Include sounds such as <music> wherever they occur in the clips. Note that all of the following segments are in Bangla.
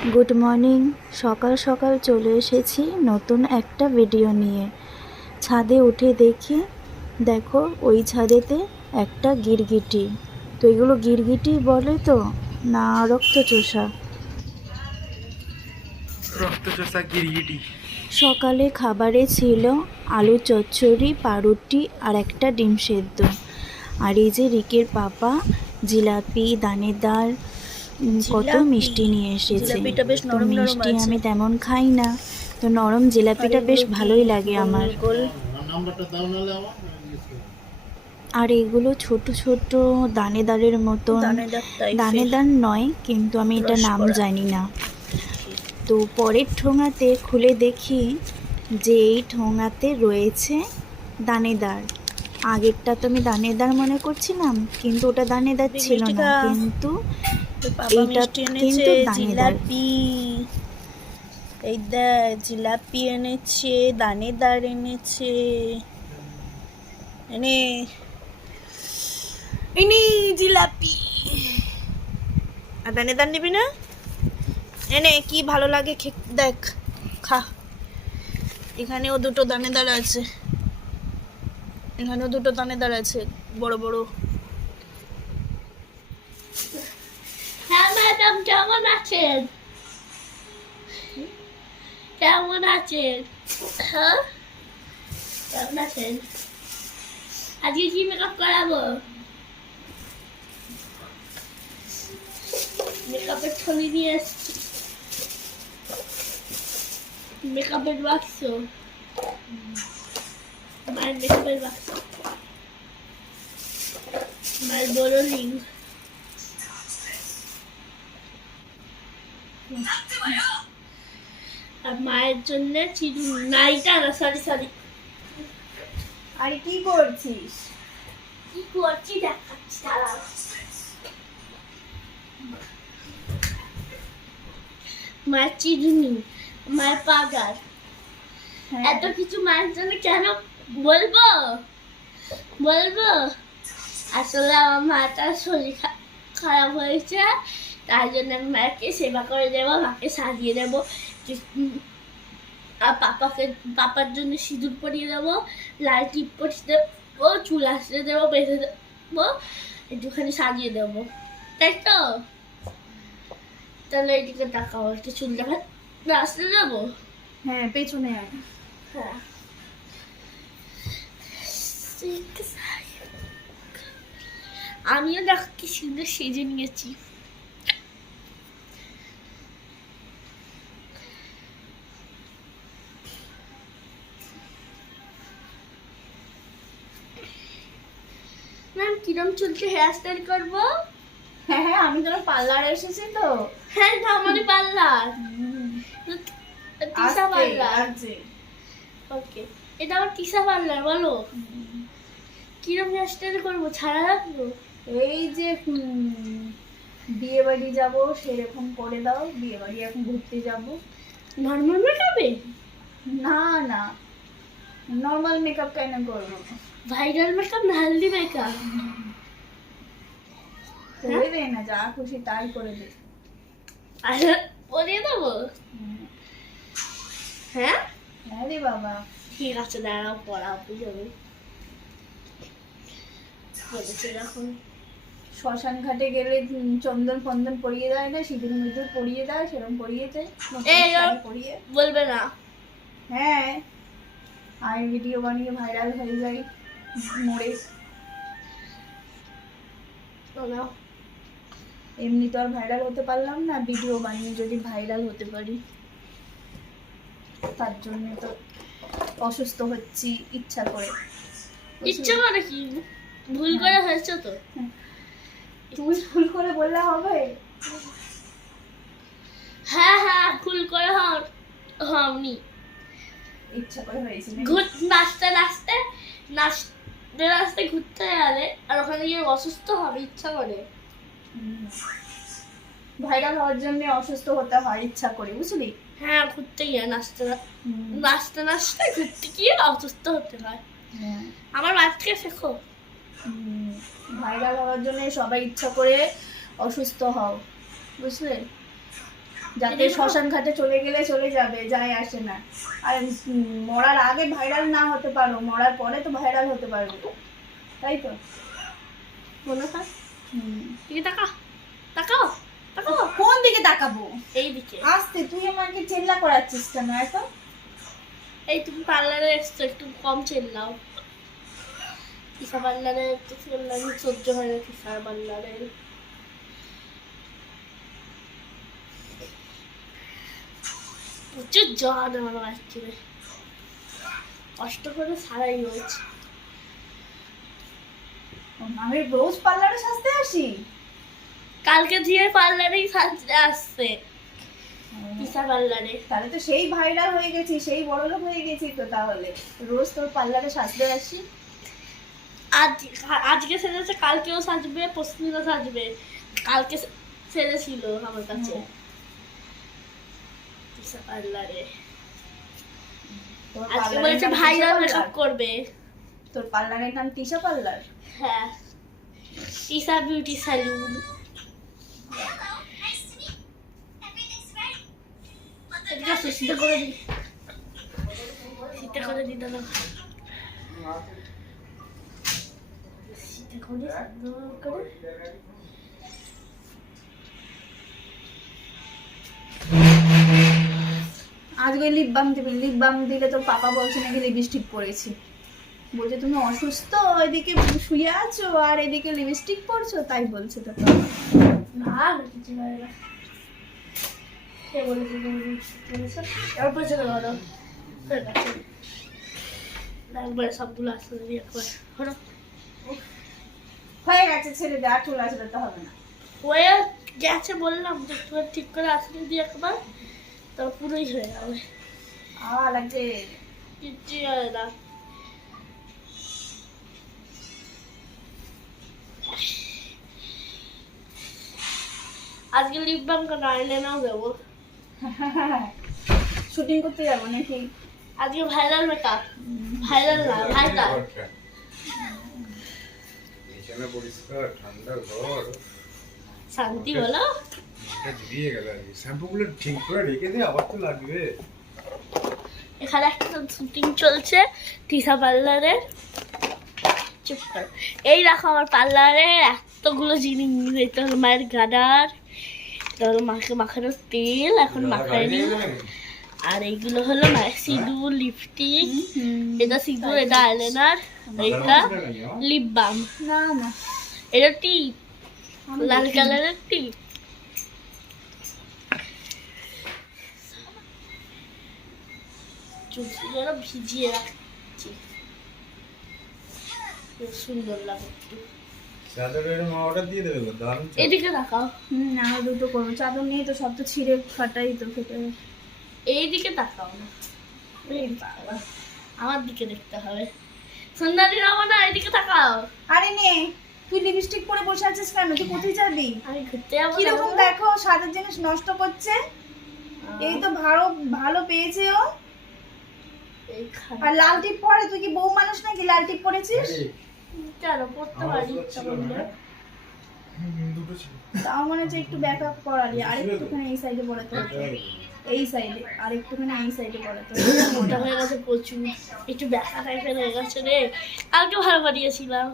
গুড মর্নিং সকাল সকাল চলে এসেছি নতুন একটা ভিডিও নিয়ে। ছাদে উঠে দেখি দেখো ওই ছাদেতে একটা গিরগিটি। তো এগুলো গিরগিটি বলে তো? না রক্তচোষা। রক্তচোষা গিরগিটি। সকালে খাবারে ছিল আলু চচ্চড়ি পাউরুটি আর একটা ডিম সেদ্ধ। আর এই যে রিকের পাপা জিলাপি দানেদার কত মিষ্টি নিয়ে এসেছে। তো মিষ্টি আমি তেমন খাই না। তো নরম জিলাপিটা বেশ ভালোই লাগে আমার। আর এগুলো ছোট ছোট দানেদারের মতন। দানেদার। নয় কিন্তু আমি এটা নাম জানি না। তো পরের ঠোঙাতে খুলে দেখি যে এই ঠোঙাতে রয়েছে দানেদার। আগেরটা তো আমি দানেদার মনে করছিলাম কিন্তু ওটা দানেদার ছিল না। কিন্তু এইটা কিন্তু দানেদার। জিলাপি। এই দেখ জিলাপি এনেছে দানেদার এনেছে। এনে এনে জিলাপি। আর দানেদার নিবি না? এনে কি ভালো লাগে দেখ খা। এখানেও দুটো দানেদার আছে। এখানেও দুটো দানেদার আছে বড় বড়। ম্যাডাম কেমন আছেন কেমন আছেন হ্যাঁ কেমন আছেন আজকে কি মেকআপ করাবো মেকআপের ছবি নিয়ে এসছি মেকআপের বাক্স মায়ের মেকআপের বাক্স মায়ের বড় রিং আর মায়ের জন্য নাইটা না সরি সরি আরে কি করছিস? কি করছি দেখাচ্ছি দাঁড়াও। মায়ের চিরুনি মায়ের পাগার হ্যাঁ। এত কিছু মায়ের জন্য কেন বলব? বলব? আসলে আমার মাটার শরীর খারাপ হয়েছে। তাই জন্য আমি মাকে সেবা করে দেবো মাকে সাজিয়ে দেবো আর পাপাকে পাপার জন্য সিঁদুর পরিয়ে দেবো লাল টিপ পরিয়ে দেবো চুল আসতে দেবো বেঁধে দেবো একটুখানি সাজিয়ে দেবো। তাই তো? তাহলে এদিকে তাকাও একটু চুল দেখা আসতে দেবো? হ্যাঁ পেছনে হ্যাঁ। আমিও দেখ কি সুন্দর সেজে নিয়েছি। কিরম চুলকে হেয়ার স্টাইল করব। হ্যাঁ হ্যাঁ আমি তোর পার্লার এসেছি তো। হ্যাঁ ধামারি পার্লার। তিসা আসছে, পার্লার। ওকে এটা আমার তিসা পার্লার বলো। কিরম হেয়ার স্টাইল করব ছাড়া রাখব? এই যে বিয়ে বাড়ি যাব সেরকম করে দাও। বিয়ে বাড়ি এখন ঘুরতে যাব। নর্মাল মেকআপে না না। নর্মাল মেকআপ কেন করব? ভাইরাল মেকআপ না হেলদি মেকআপ করে দে না যা খুশি তাই করে দে। আর পরিয়ে দেবো? হ্যাঁ? হ্যাঁ রে বাবা। ঠিক আছে দাঁড়াও বুঝাবে বলেছে শ্মশান ঘাটে গেলে চন্দন ফন্দন পরিয়ে দেয় না সিঁদুর মিঁদুর পরিয়ে দেয় সেরকম পরিয়ে দেয় পরিয়ে। বলবে না। হ্যাঁ আমি ভিডিও বানিয়ে ভাইরাল হয়ে যাই মোড়ে শোনাও এমনি তো আর ভাইরাল হতে পারলাম না ভিডিও বানিয়ে যদি ভাইরাল হতে পারি। তার জন্য তো অসুস্থ হচ্ছি ইচ্ছা করে। ইচ্ছে করে কি? ভুল করে হয়েছে তো। তুই ভুল করে বললে হবে? হ্যাঁ হ্যাঁ ভুল করে হও হওনি। ইচ্ছা করে হয়েছে ঘুর নাচতে নাচতে নাচতে নাচতে ঘুরতে গেলে আর ওখানে গিয়ে অসুস্থ হবে ইচ্ছা করে। ভাইরাল হওয়ার জন্য অসুস্থ হতে হয় ইচ্ছা করে বুঝলি? হ্যাঁ ঘুরতে গিয়ে নাচতে নাচতে নাচতে ঘুরতে গিয়ে অসুস্থ হতে হয়। হ্যাঁ। আমার বাচ্চাকে শেখো। ভাইরাল হওয়ার জন্য সবাই ইচ্ছা করে অসুস্থ হও বুঝলে? যাতে শ্মশান ঘাটে চলে গেলে চলে যাবে যায় আসে না। আর মরার আগে ভাইরাল না হতে পারো মরার পরে তো ভাইরাল হতে পারবে। তাই তো? মনে হয়। দিকে তাকা তাকাও। তাকাও। কোন দিকে তাকাবো? এই দিকে আসতে তুই আমাকে চেল্লা করাচ্ছিস কেন এত এই তুমি পার্লারে এসছো একটু কম চেল্লাও। কিসা পার্লারে একটু চেল্লানি সহ্য হয় না কিসা পার্লারে। প্রচুর জ্বর আমার আসছে কষ্ট করে সারাই হয়েছে। আমি রোজ পার্লারে সাজতে আসি? কালকে দিয়ে পার্লারেই সাজতে আসছে। পার্লারে। তাহলে তো সেই ভাইরাল হয়ে গেছি সেই বড় লোক হয়ে গেছি তো তাহলে। রোজ তোর পার্লারে সাজতে আসি? আজ আজকে সেজেছে কালকেও সাজবে পরশুদিনও সাজবে। কালকে সেজেছিল আমার কাছে। পার্লারে। আজকে বলেছে ভাইরাল মেকআপ করবে। তোর পার্লারের নাম তিশা পার্লার? হ্যাঁ। তিশা বিউটি স্যালুন দাদা। করে আজকে লিপ বাম দিবি লিপ বাম দিলে তোর পাপা বলছে নাকি লিপস্টিক পরেছি। বলছে তুমি অসুস্থ এদিকে শুয়ে আছো আর এদিকে লিপস্টিক পরছো? তাই বলছে পাপা। না কিছু কে বলেছে এবার পেছনে ধরো একবারে সবগুলো আসতে দিবি একবার হয়ে গেছে ছেড়ে দে আর চলে আসলে তো হবে না। হয়ে গেছে বললাম তো ঠিক করে আসতে দিবি একবার তো পুরোই হয়ে যাবে। আ লাগছে কিচ্ছু হবে না। আজকে লিপ বাম কেন আইলেনাও দেবো। শুটিং করতে যাব নাকি? আজকে ভাইরাল মেকআপ ভাইরাল না ভাইরাল বিছানা পরিষ্কার ঠান্ডা ঘর। শান্তি বলো। এটা গেল শ্যাম্পুগুলো ঠিক করে রেখে দে আবার তো লাগবে। এখানে একটা শুটিং চলছে টিসা পার্লারে চুপ কর। এই দেখো আমার পার্লারে এতগুলো জিনিস এটা হলো মায়ের গাডার এটা হলো মাকে মাখানোর তেল এখন মাখায়নি আর এইগুলো হলো মায়ের সিঁদুর লিপস্টিক এটা সিঁদুর এটা আইলাইনার এটা লিপ বাম না না। এটা টিপ লাল কালারের টিপ চুলগুলো ভিজিয়ে বেশ সুন্দর লাগে একটু। অর্ডার দিয়ে দেবে গো, দারুণ চাদর। এদিকে তাকাও হুম দুটো করব। চাদর নিয়ে তো সব তো ছিঁড়ে ফাটাই তো ফেটে এইদিকে তাকাও না। আমার দিকে দেখতে হবে। সুন্দরী রামনা এদিকে তাকাও আরে নে তুই লিপস্টিক পরে বসে আছিস কেন? তুই কোথায় যাবি? আমি ঘুরতে যাব কীরকম দেখো সাজার জিনিস নষ্ট করছে। এই তো ভালো ভালো পেয়েছে ও। আর লাল টিপ পরে তুই কি বউ মানুষ নাকি? লাল টিপ পরেছিস? কেন পড়তে পারি ইচ্ছা করলে না। হুম, দুটো ছিল। তাও মনে হচ্ছে একটু ব্যাক আপ করালি আর এই সাইডে পড়াতে এই সাইডে আর এই সাইডে পড়াতে মোটা হয়ে গেছে প্রচুর। একটু ব্যথা টাইপের হয়ে গেছে রে। কালকে ভালো বানিয়েছিলাম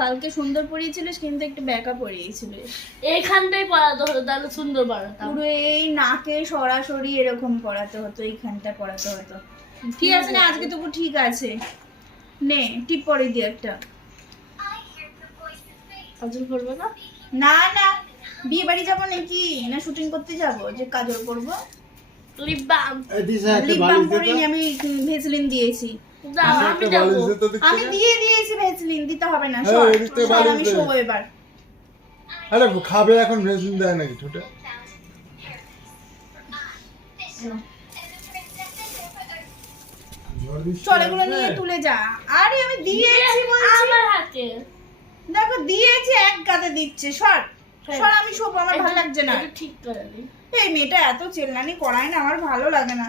কালকে সুন্দর পরিয়েছিলিস কিন্তু একটু ব্যাক আপ পরিয়েছিলিস এইখানটাই পড়াতে হতো তাহলে সুন্দর বানাতাম পুরো এই নাকে সরাসরি এরকম পড়াতে হতো এইখানটা পড়াতে হতো। ঠিক আছে। না আজকে তবু ঠিক আছে। নে টিপ পরে দি একটা। কাজল করব না? না না বিয়ে বাড়ি যাব নাকি? না শুটিং করতে যাব? যে কাজল করব। লিপ বাম লিপ বাম করিনি আমি ভেসলিন দিয়েছি। আমি দিয়ে দিয়েছি ভেসলিন দিতে হবে না হ্যাঁ, সর। আমি শোবো এবার। আরে খাবে এখন ভেসলিন দেয় নাকি ঠোঁটে? চল এগুলো নিয়ে তুলে যা। আরে আমি দিয়েছি বলছি। আমার হাতে। দেখো দিয়েছি এক গাতে দিচ্ছে। সর হ্যাঁ। সর আমি শোবো আমার ভালো লাগছে না। ঠিক করে এই মেয়েটা এত চেল্লানি করায় না আমার ভালো লাগে না।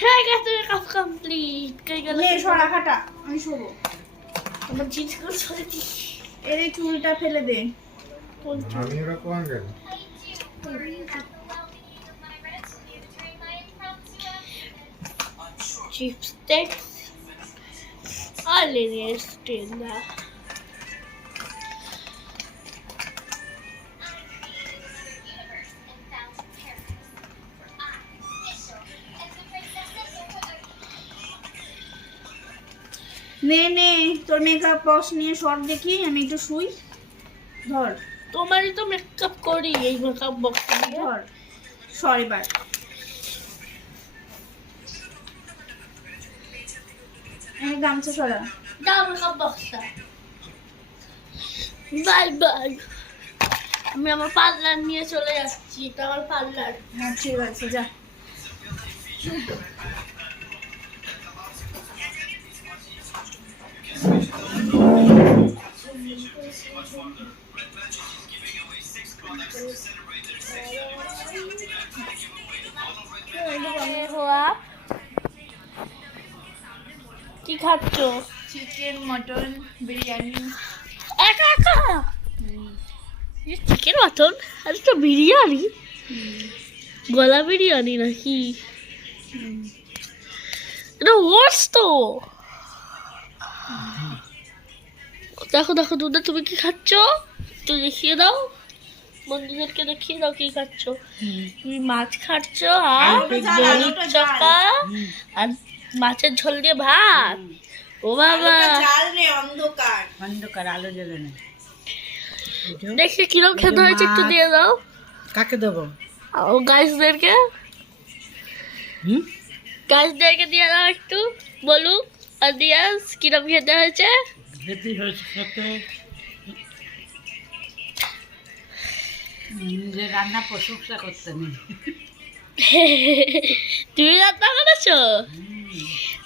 হয়ে গেছে কাজ কমপ্লিট কে গেল? নে সর আঁকাটা আমি শোবো। আমার সরে দিই এর চুলটা ফেলে দে। আমি ওরকম গেল? চিপস্টেক্স আর লেনের স্টেলা নে নে তোর মেকআপ বক্স নিয়ে শর্ট দেখি আমি একটু শুই। ধর। তোমারই তো মেকআপ করি এই মেকআপ বক্স ধর। সর এবার। গামছা সরা দাও মেকআপ বক্সটা বাই বাই আমি আমার পার্লার নিয়ে চলে যাচ্ছি এটা আমার পার্লার হ্যাঁ ঠিক আছে যা হওয়া কি খাচ্ছ? চিকেন মটন বিরিয়ানি একা একা? চিকেন মটন আর তো বিরিয়ানি গলা বিরিয়ানি নাকি? এটা ওর্স তো। দেখো দেখো দুধে তুমি কি খাচ্ছ? একটু দেখিয়ে দাও। বন্ধুদেরকে দেখিয়ে দাও কি খাচ্ছ। তুমি মাছ খাচ্ছ আর চকা আর মাছের ঝোল দিয়ে ভাত? ও বাবা। অন্ধকার। অন্ধকার আলো জ্বলে না। দেখি কিরম খেতে হয়েছে একটু দিয়ে দাও। কাকে দেবো? ও গাছদেরকে? হুম? গাছদেরকে দিয়ে দাও একটু বলুক। আর দিয়াস কিরম খেতে হয়েছে? যেতে হয়েছে খেতে। যে রান্না প্রশংসা করতে নেই। <laughs> তুমি রান্না করেছ?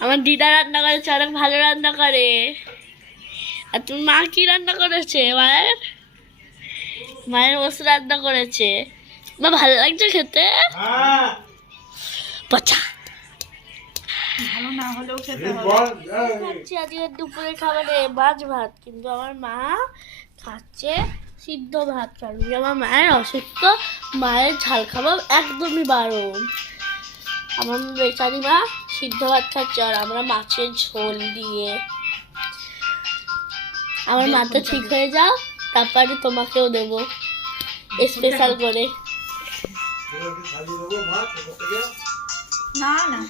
আমার দিদা রান্না করেছে অনেক ভালো রান্না করে। আর তুমি মা কি রান্না করেছে মায়ের? মায়ের বসে রান্না করেছে। মা ভালো লাগছে খেতে? পচা। ভালো না হলেও খেতে এই হবে। বল এই, খাচ্ছি আজকে দুপুরে খাবারে মাছ ভাত কিন্তু আমার মা খাচ্ছে সিদ্ধ ভাত কারণ আমার মায়ের অসুস্থ মায়ের ঝাল খাবার একদমই বারণ। আমার বেচারি মা সিদ্ধ ভাত খাচ্ছে আর আমরা মাছের ঝোল দিয়ে। আমার মা তো ঠিক হয়ে যাও তারপরে তোমাকেও দেবো স্পেশাল করে। না না।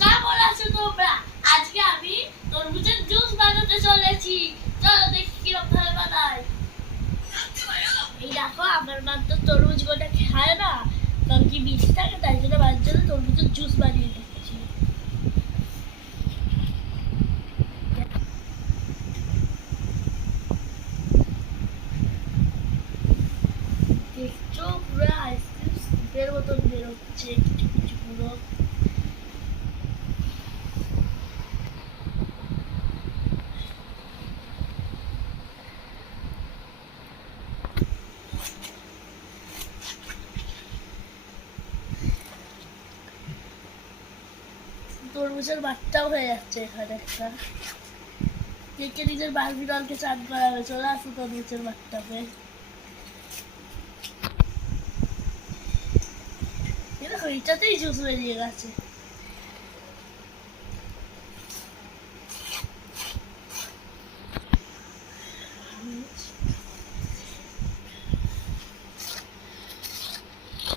কেমন আছো তোমরা? আজকে আমি তরমুজের জুস বানাতে চলেছি। চলো দেখি কীরকম ভাবে বানাই এই দেখো আমার মা তো তরমুজ গোটা খায় না কারণ কি বিচি থাকে তাই জন্য বাড়ির জন্য তরমুজের জুস বানিয়ে দিচ্ছি দেখছ পুরো আইসক্রিম স্কুপের মতন বেরোচ্ছে কিছু কিছু পুরো তরমুজের বাচ্চাও হয়ে যাচ্ছে এখানে। একটা কে কে নিজের বারবি দলকে চান করাবে? চলে আসো নিজের বাচ্চাকে। দেখো, এটাতেই জুস বেরিয়ে গেছে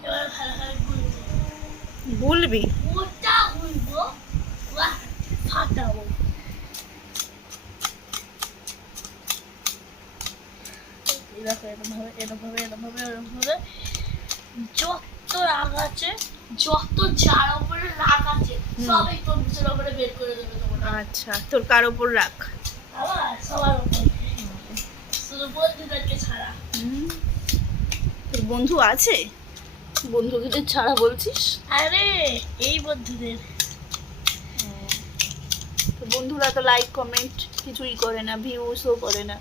এবার ভালো করে গুলবো ভুলবি মোটা গুলবো বাহ ফাটাবো এই দেখো এরমভাবে এরমভাবে এরমভাবে এরমভাবে যত রাগ আছে যত যার উপরে রাগ আছে সব এই তরমুজের উপরে বের করে দেবে তোমরা আচ্ছা তোর কার রাখ আবার সবার উপরে। শুধু বন্ধুদেরকে ছাড়া। তোর বন্ধু আছে? বন্ধুদের ছাড়া বলছিস? আরে এই বন্ধুদের। বন্ধুরা তো লাইক কমেন্ট কিছুই করে না ভিউসও করে না।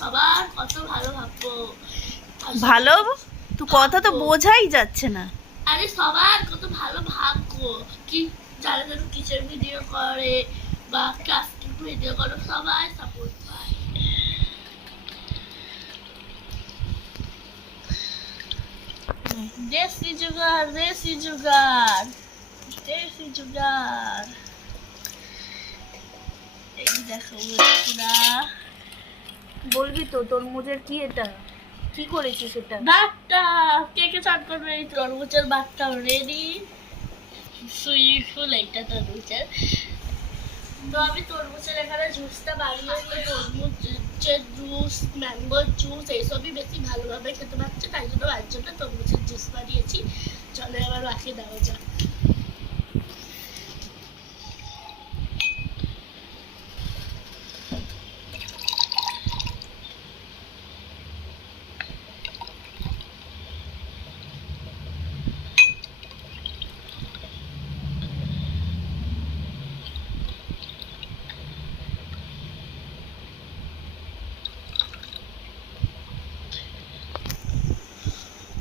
সবার কত ভালো ভাববো। ভালো? তো কথা তো বোঝাই যাচ্ছে না। আরে সবার কত ভালো ভাববো। কি যারা যারা কিচেন ভিডিও করে বা ক্লাসিক ভিডিও করে সবাই সাপোর্ট দেশি জুগার দেশি জুগার দেশি জুগার এই দেখো বন্ধুরা। বলবি তো, তরমুজের কি এটা? কি করেছিস এটা? বাটটা কে কে চাট করবে? এই তরমুজের বাটটা রেডি সুইফুল এইটা তরমুজের। তো আমি তরমুজের এখানে জুসটা বানিয়ে নিয়ে তরমুজের জুস ম্যাঙ্গোর জুস এইসবই বেশি ভালোভাবে খেতে পারছে, তাই জন্য বাড়ির জন্য তরমুজের জুস বানিয়েছি চলো এবার বাকি দেওয়া যাক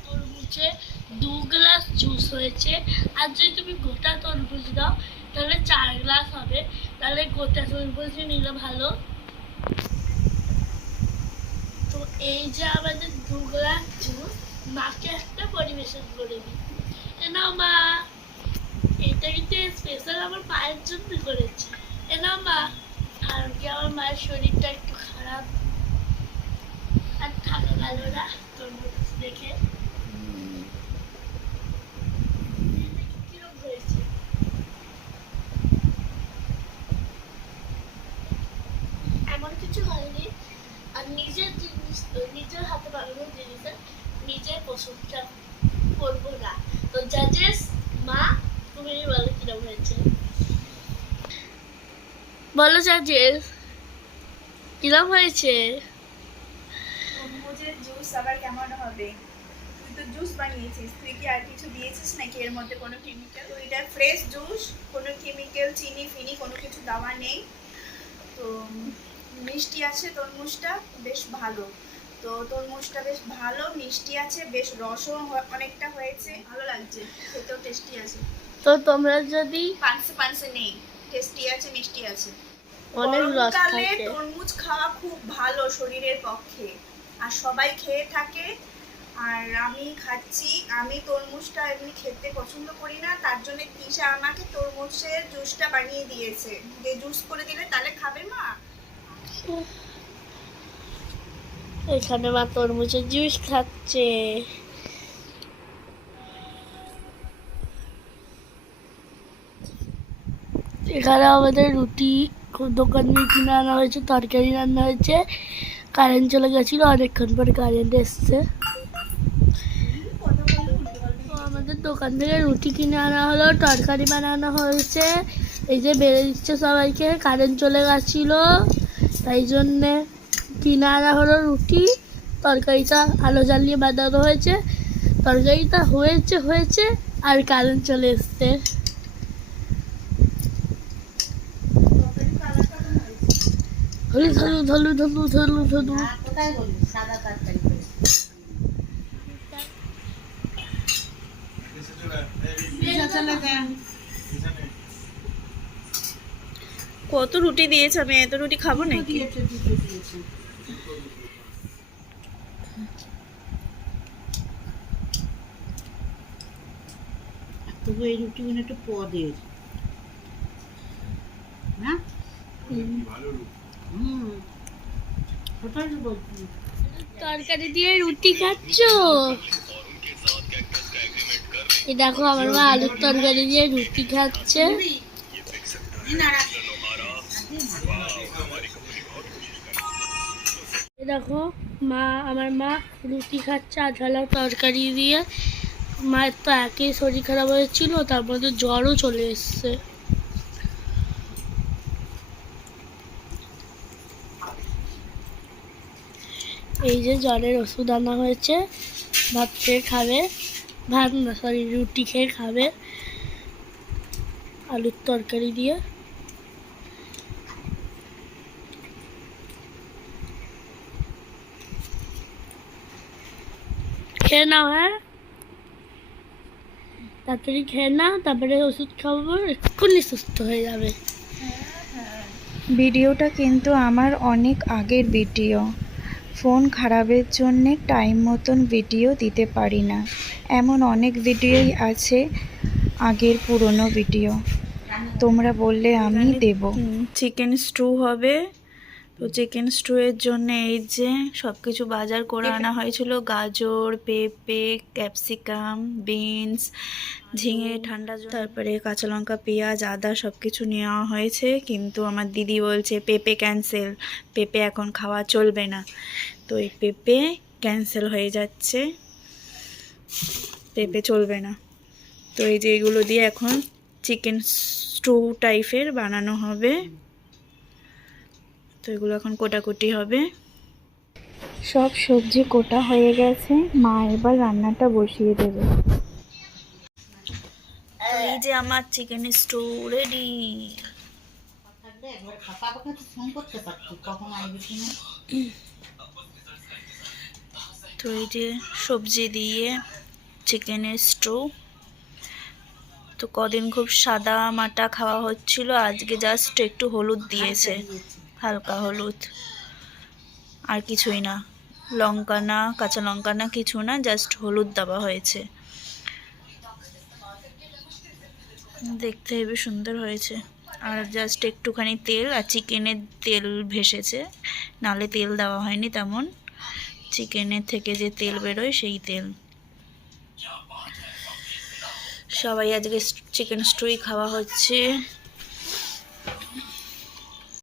তরমুজে দু গ্লাস হয়েছে আর যদি তুমি গোটা তরমুজ দাও, তাহলে চার গ্লাস হবে। তাহলে গোটা তরমুজই নিলে ভালো। তো এই যে আমাদের দু গ্লাস জুস, মাকে একটা পরিবেশন করে দিই। এ নাও মা। এটা কিন্তু স্পেশাল আমার মায়ের জন্য করেছে। এ নাও মা। আর কি, আমার মায়ের শরীরটা একটু খারাপ। আর থাকা গেল না তরমুজ দেখে কিরম হয়েছে এমন কিছু হয়নি আর নিজের জিনিস নিজের হাতে বানানো জিনিসের নিজের প্রশংসা করব না। তো জাজেস মা, তুমি বলো কিরম হয়েছে? বলো জাজেস কিরম হয়েছে? তরমুজের জুস আবার কেমন হবে? তুই তো জুস বানিয়েছিস, তুই কি আর কিছু দিয়েছিস নাকি এর মধ্যে কোনো কেমিক্যাল এটা ফ্রেশ জুস কোনো কেমিক্যাল চিনি, ফিনি কোনো কিছু দেওয়া নেই। তো মিষ্টি আছে তরমুজটা বেশ ভালো। তো তরমুজটা বেশ ভালো মিষ্টি আছে বেশ রসও অনেকটা হয়েছে। ভালো লাগছে খেতেও টেস্টি আছে। তো তোমরা যদি পানসে পানসে নেই টেস্টি আছে মিষ্টি আছে। অনেক রস গরমকালে থাকে। তরমুজ খাওয়া খুব ভালো শরীরের পক্ষে। আর সবাই খেয়ে থাকে। আর আমি খাচ্ছি আমি তরমুজটা এমনি খেতে পছন্দ করি না তার জন্য তিশা আমাকে তরমুজের জুসটা বানিয়ে দিয়েছে। যে জুস করে দিলে তাহলে খাবে মা? এখানে মা তরমুজের জুস খাচ্ছে। এখানে আমাদের রুটি দোকান থেকে কিনে আনা হয়েছে, তরকারি রান্না হয়েছে। কারেন্ট চলে গেছিল, অনেকক্ষণ পরে কারেন্ট এসছে। আমাদের দোকান থেকে রুটি কিনে আনা হলো, তরকারি বানানো হয়েছে। এই যে বেড়ে দিচ্ছে সবাইকে কারেন্ট চলে গেছিল। তাই জন্যে কিনে আনা হলো রুটি তরকারিটা আলো জ্বালিয়ে বানানো হয়েছে। তরকারিটা হয়েছে হয়েছে আর কারেন্ট চলে এসছে। ধলু ধলু ধলু ধলু ধলু ধলু। সাদা তরকারি করে কত রুটি দিয়েছে আমি এত রুটি খাব তবু এই রুটিগুলো একটু পদের। না? তরকারি দিয়ে রুটি খাচ্ছ? দেখো আমার মা আলুর তরকারি দিয়ে রুটি খাচ্ছে। এই দেখো, মা, আমার মা রুটি খাচ্ছে আঝালা তরকারি দিয়ে। মায়ের তো একই শরীর খারাপ হয়েছিল, তার মধ্যে জ্বরও চলে এসছে। এই যে জ্বরের ওষুধ আনা হয়েছে, ভাত খেয়ে খাবে, ভাত না সরি রুটি খেয়ে খাবে, আলুর তরকারি দিয়ে। খেয়ে নাও হ্যাঁ? তাড়াতাড়ি খেয়ে নাও তারপরে ওষুধ খাব এক্ষুনি সুস্থ হয়ে যাবে। ভিডিওটা কিন্তু আমার অনেক আগের ভিডিও। ফোন খারাপের জন্যে টাইম মতন ভিডিও দিতে পারি না। এমন অনেক ভিডিওই আছে আগের পুরনো ভিডিও। তোমরা বললে আমি দেব। চিকেন স্টু হবে। তো চিকেন স্টুয়ের জন্য এই যে সব কিছু বাজার করে আনা হয়েছিল। গাজর পেঁপে ক্যাপসিকাম বিনস ঝিঙে ঠান্ডা জল তারপরে কাঁচা লঙ্কা পেঁয়াজ আদা সব কিছু নেওয়া হয়েছে। কিন্তু আমার দিদি বলছে পেঁপে ক্যান্সেল পেঁপে এখন খাওয়া চলবে না। তো এই পেঁপে ক্যান্সেল হয়ে যাচ্ছে। পেঁপে চলবে না। তো এই যে এগুলো দিয়ে এখন চিকেন স্টু টাইপের বানানো হবে। তো এগুলো এখন কোটাকুটি হবে। সব সবজি কোটা হয়ে গেছে। মা এবার রান্নাটা বসিয়ে দেবে। এই যে আমার চিকেন স্টু রেডি তো এই যে সবজি দিয়ে চিকেনের স্টু তো কদিন খুব সাদা মাটা খাওয়া হচ্ছিল আজকে জাস্ট একটু হলুদ দিয়েছে। হালকা হলুদ। আর কিছুই না। লঙ্কা না, কাঁচা লঙ্কা না, কিছু না জাস্ট হলুদ দেওয়া হয়েছে। দেখতে হেবি সুন্দর হয়েছে। আর জাস্ট একটুখানি তেল আর চিকেনের তেল ভেসেছে। নালে তেল দেওয়া হয়নি তেমন। চিকেনের থেকে যে তেল বেরোয় সেই তেল। সবাই আজকে চিকেন স্টুই খাওয়া হচ্ছে।